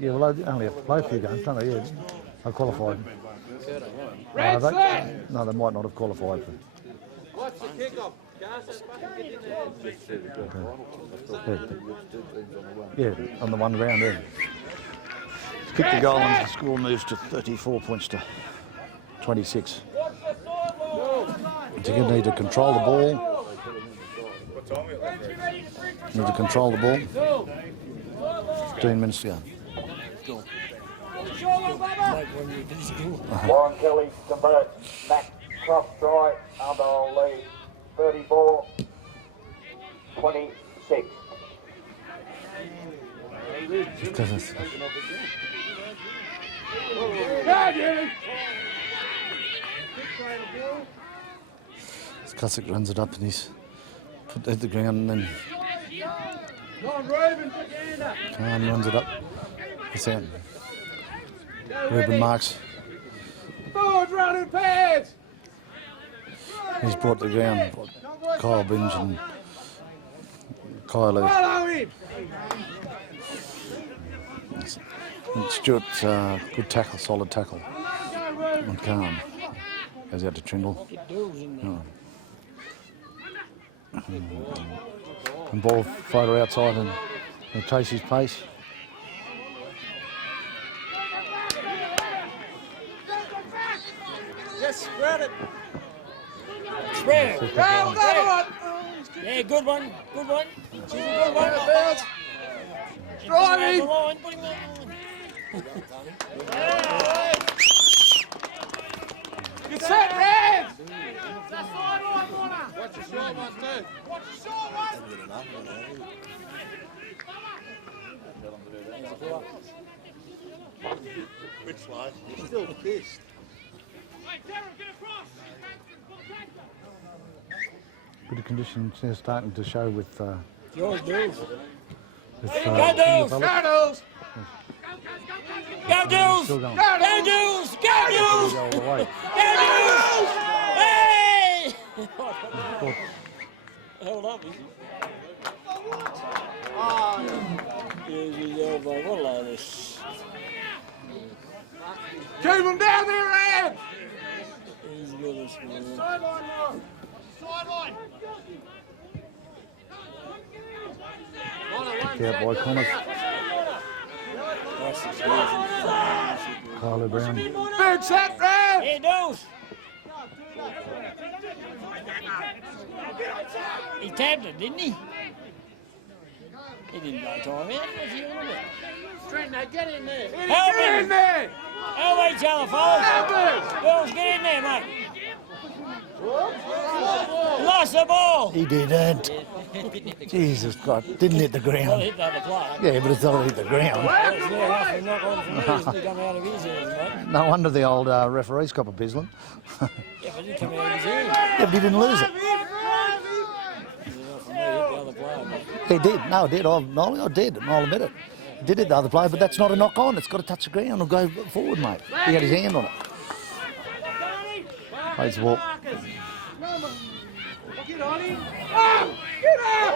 Yeah, well, they only have to play a few games, don't they? Yeah, they qualified. No, they might not have qualified for. What's the kick-off? Yeah, on the one round there. Kick the goal and the score moves to 34 points to 26. You need to control the ball. Need to control the ball. 15 minutes to go. Warren Kelly converts. Max Croft try. Armidale lead 34-26. Cussick runs it up and he's put it at the ground, and then Khan runs it up. It's out. Reuben marks. Forward running pads! He's brought to the ground. Kyle Binge and Kyle. Follow him! And Stewart's good tackle, solid tackle on Khan. Goes out to Trindle. And ball floater outside and chase his pace. Just spread it. Spread. Go, go, Yeah, good one. Good one. She's a good one. Drive him! Put him on the line. Good set, Red! Watch the short one too. Bit slow. He's still pissed. Bit of conditions they're starting to show with Yours, dudes. Go Deuce! Go, Deuce! Go, Deuce! Still going. Go, Deuce! Go, Deuce! Go all the way. Go, Deuce! Hey! Hold up, easy. Here's your elbow. What a load of this. Keep him down there, Red! He's good as well. Sideline, Mark! Sideline! out by Connors. Kyler Brown. Big set, Reds! Here, Dose. He tapped it, didn't he? He didn't know time out. What's he on about? Straighten, get in there. Help Get in him! there! Help each other, fellas. Help us! Girls, get in there, mate. Lost the ball. He didn't. Jesus Christ, didn't hit the Well, ground. hit the other player. Yeah, but it's not hit the ground. It's near enough to knock on from his to come out of his hands, mate. No wonder the old referee's cop a pizzling. Yeah, but it come out of his hands. Yeah, but he didn't lose it. It's enough for me to hit the other player, mate. He did. No, I did. I did. I'll admit it. He did hit the other player, but that's not a knock on. It's got to touch the ground or go forward, mate. He had his hand on it. Plays the walk. Get on him! Oh! Get up!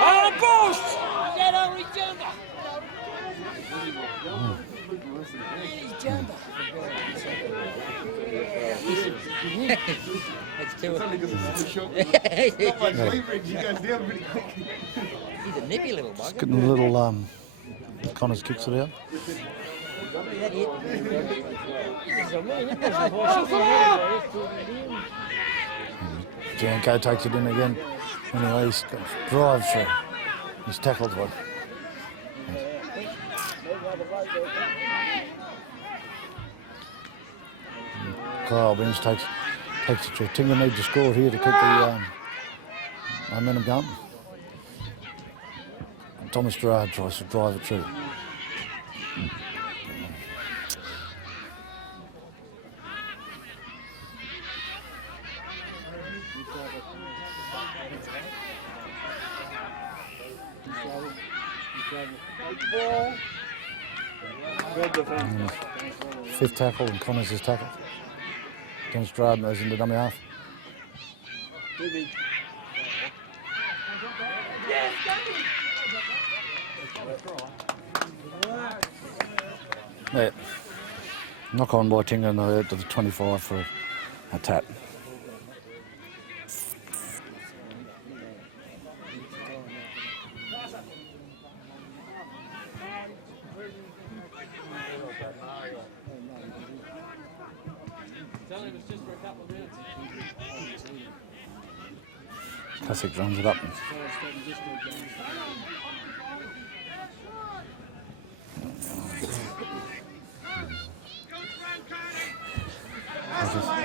Oh, boost! Get over his jumper. His jumper. That's too He's a nippy little bugger. Getting a little, Connors kicks it out. Janko takes it in again. Anyway, he's got drive through. He's tackled one. Kyle Bench takes it through. Tingha needs to score here to keep the momentum going. And Thomas Gerard tries to drive it through. Fifth tackle and Connors is tackled. Against Gerard goes into dummy half. Yeah. Knock on by Tingha and they're out to the 25 for a tap. Classic runs it up.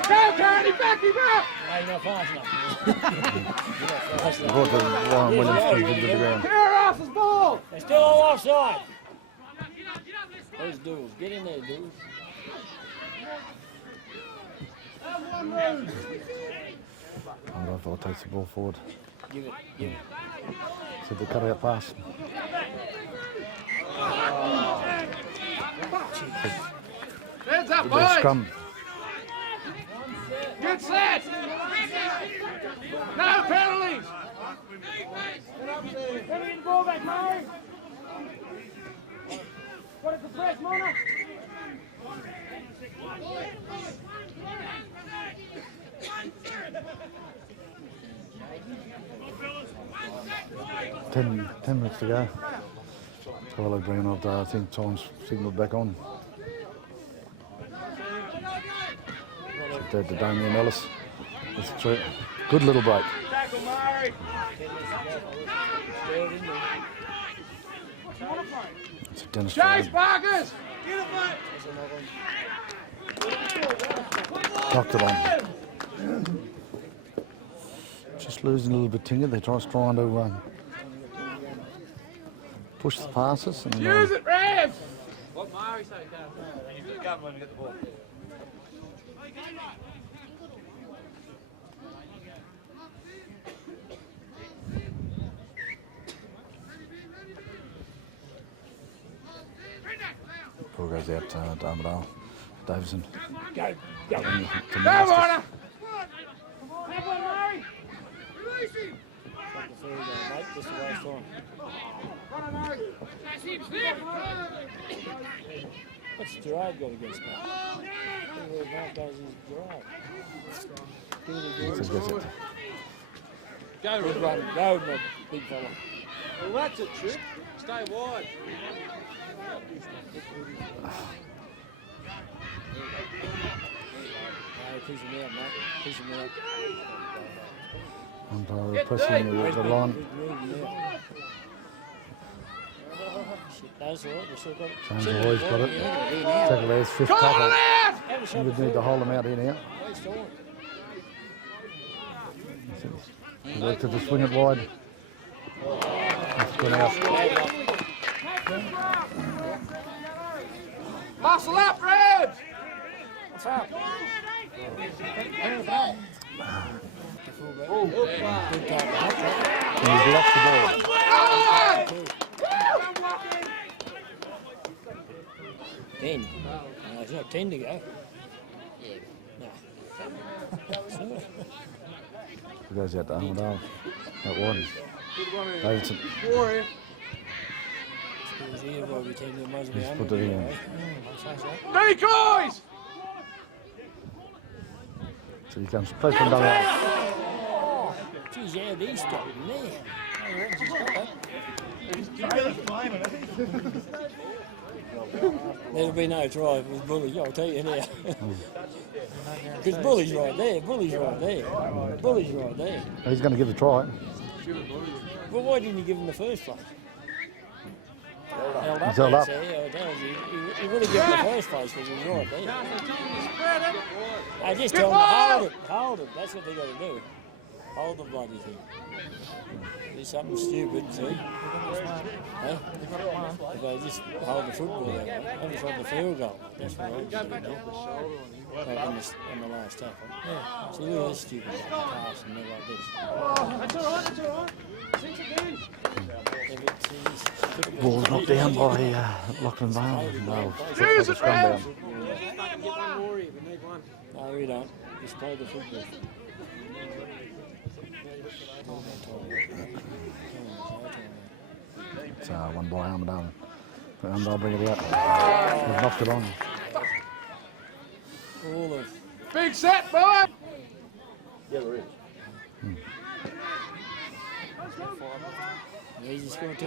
Go, Cardi, back him up! No, you're not fast enough. Brought the Warren Williams into the ground. Tear off his ball! They're still all offside. Those dudes. Get in there, dudes. Armidale takes the ball forward. Give it. So the cut out pass. Heads up, The boys! scrum. Get set! No penalties! Get in the ball back, Murray! Got it to press, Mona! 10 minutes to go. Hello, Green after I think time's signalled back on. Checked out to Damien Ellis. That's a threat. Good little break. Tackle, Murray! It's a Dennis Chase, Gerard. Marcus! Knocked it on. Just losing a little bit Tingha. They're trying to push the passes. And, Use it, Rams! What Murray say, Carl? You just go and get the ball. ball goes out to Armidale. Davison. Go. Go, Warner! Just a waste time. What's Gerard got against me? That goes his Gerard. Gets it. Good run. Go, my big fella. Well, that's a trick. Stay wide. Push him out, mate. Push him out. And pressing the line. Shit, that's all right. We've still got it. James always got it. Tackle there's fifth tackle. You would need to hold them out here now. Work to the swing it wide. That's gone out. Muscle up, Reds! What's up? And he's lost the ball. Ten. No, it's not 10 to go. No. It goes out to Armidale. That one. Davidson. He's put it in. Decoys! So he comes close from down there. Geez, how these got in there? There'll be no try if it was Bully, I'll tell you now. Because Bully's right there, Bully's right there, Bully's right there. He's going to give it a try. Well, why didn't you give him the first place? Held up. He's held up. He would have given the first place because he was right there. I just tell him to hold it. That's what they got to do. Hold the bloody thing. Do something stupid, see? Hey? If they just hold the football out, I just want the field goal. That's what I was doing. In the last tackle. Yeah. See, look at this stupid pass and they're like this. That's all right, that's all right. Six again. Ball's knocked down by Lachlan Vale. No, it's a scrum down. No, we don't. Just play the football. It's one by Armidale. Armidale bring it out. They've knocked it on. All of. Big set, boy! Yeah, there is. He's just going to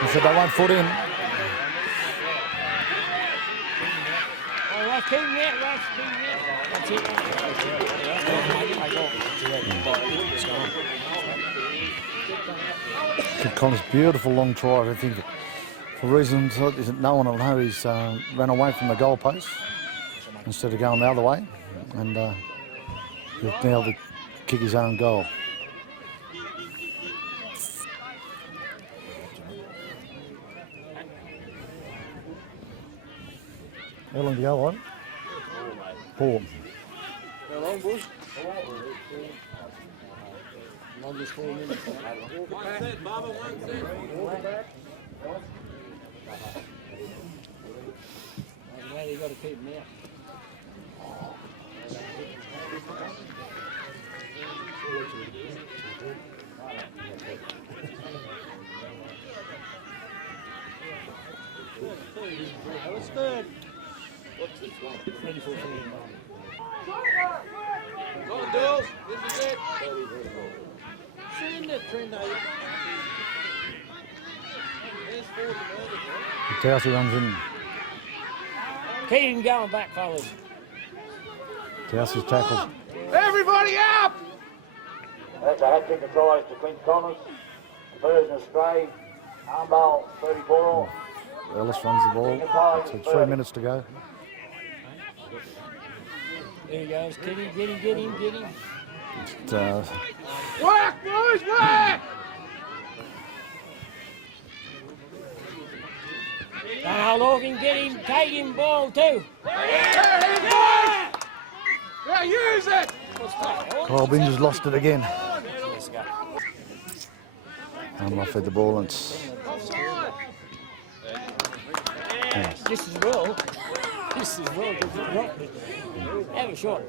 He said they won't foot in. Oh, right, keep that, right, keep that. That's it. Kid Connor's beautiful long try. I think for reasons that no one will know, he's ran away from the goal post instead of going the other way, and he'll now be kick his own goal. How long to go on? 4. How long, boys? Longest 4 minutes. One set, Baba, one set. You got to keep him out. That's third. Ready for it. Go on, Dulles. This is it. Sit in that trend, now. There's 40 minutes, Towsey runs in. Keep him going back, fellas. Towsey's tackled. Everybody up! That's a hat-trick of tries to Clint Connors. Conversion astray. Armidale 34. Ellis runs the ball. It's 3 minutes to go. There he goes. Get him. It's, Work, boys, work! Don't hold off him, get him, take him, ball too. Yeah, use it! Kyle Binge has lost it again. I'm off at the ball and it's... This is well. This is well. Have a shot.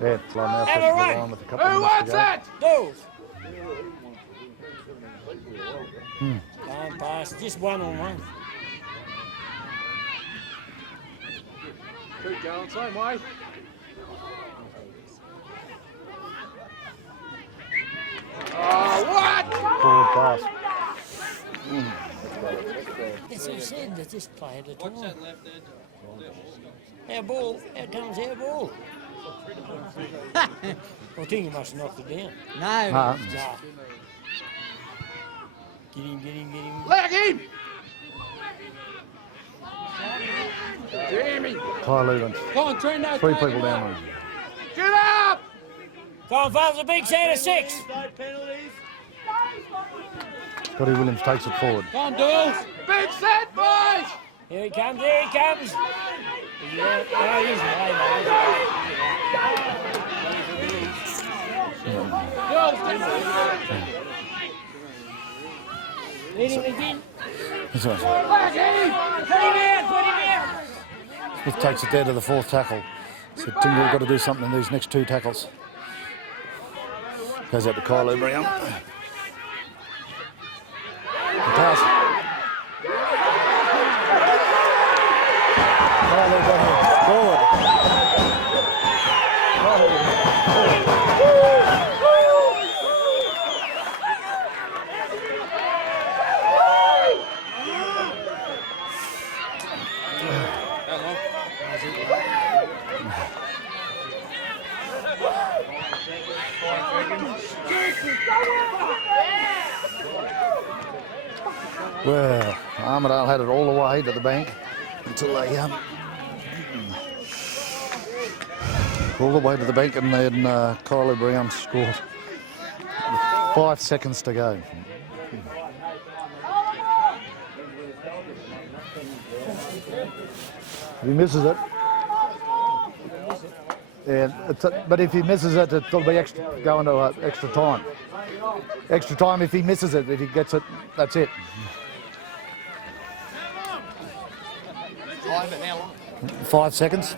Yeah, fly now Have a the run. line with a couple Who of minutes wants to go. it? Do. Time pass, just one on one. going, same way. Oh, what? Forward pass. That's what I said, they just play at the time. Our ball, how comes our ball? I think he must have knocked it down. No. Nah. Get him. Leg him! Jamie! Kyle Evans. Come on, train that. 3 people down there. Get up! Come on, Father's a big set of 6. Scotty Williams takes it forward. Come on, Dawes! Big set, boys! Here he comes. Yeah, he's away, Let him again. That's right. Leg him! Put him out. Smith takes it there to the 4th tackle. So Tingha have got to do something in these next 2 tackles. Goes out to Kyle Brown. Pass. Forward. Well, Armidale had it all the way to the bank until they all the way to the bank, and then Kylie Brown scored with 5 seconds to go. If he misses it, but if he misses it, it'll be going to extra time. Extra time if he misses it. If he gets it, that's it. 5 seconds.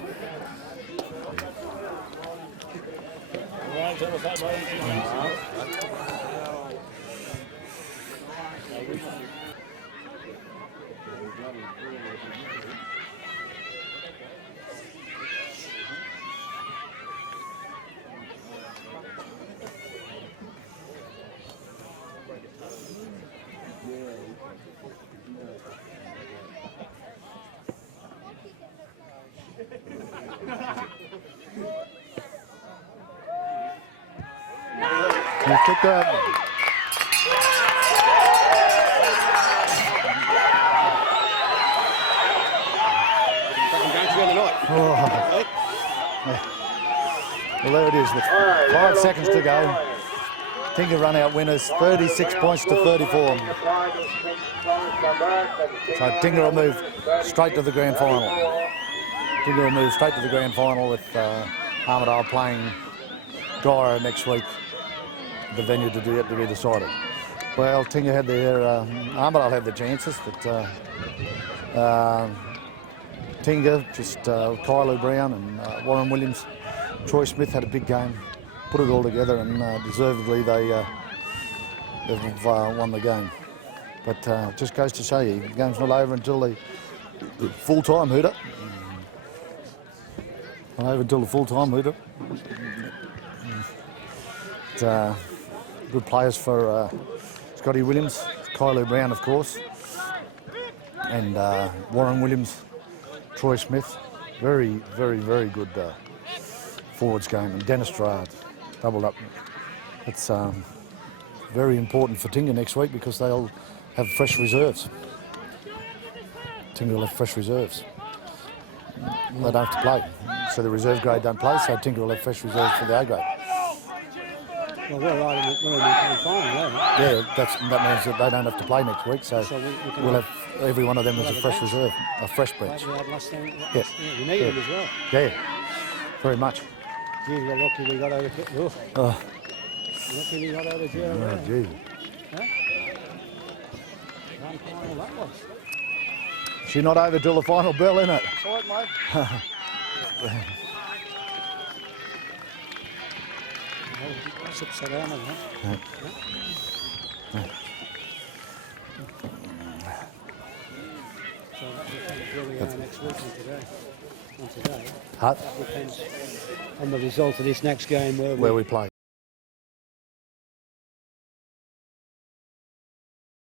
He'll kick that. Oh. Well, there it is with 5 seconds to go. Tingha run out winners, 36 points to 34. So Tingha will move straight to the grand final. Tingha will move straight to the grand final with Armidale playing Guyra next week. The venue to be decided. Well, Tingha had their, Armidale had their chances, but Tingha, just Kylo Brown and Warren Williams, Troy Smith had a big game, put it all together, and deservedly they've won the game. But it just goes to show you, the game's not over until the full-time hooter. Not over until the full-time hooter. Good players for Scotty Williams, Kylo Brown, of course, and Warren Williams, Troy Smith. Very, very, very good forwards game. And Dennis Gerard doubled up. It's very important for Tingha next week because they'll have fresh reserves. Tingha will have fresh reserves. They don't have to play, so the reserve grade don't play, so Tingha will have fresh reserves for the A grade. Well, we're right in the grand final, yeah. Yeah, that means that they don't have to play next week, so we'll have every one of them as a fresh reserve, a fresh bench. Yeah, we need them as well. Yeah, very much. Gee, we're lucky we got out of it. Oh, Lucky we got out of jail. oh gee. Huh? Grand final that was. She's not over till the final bell, innit? That's all right, mate. It's upside down, isn't it? So that's where we are next week and today. on today. Huh? Depends on the result of this next game Where we play.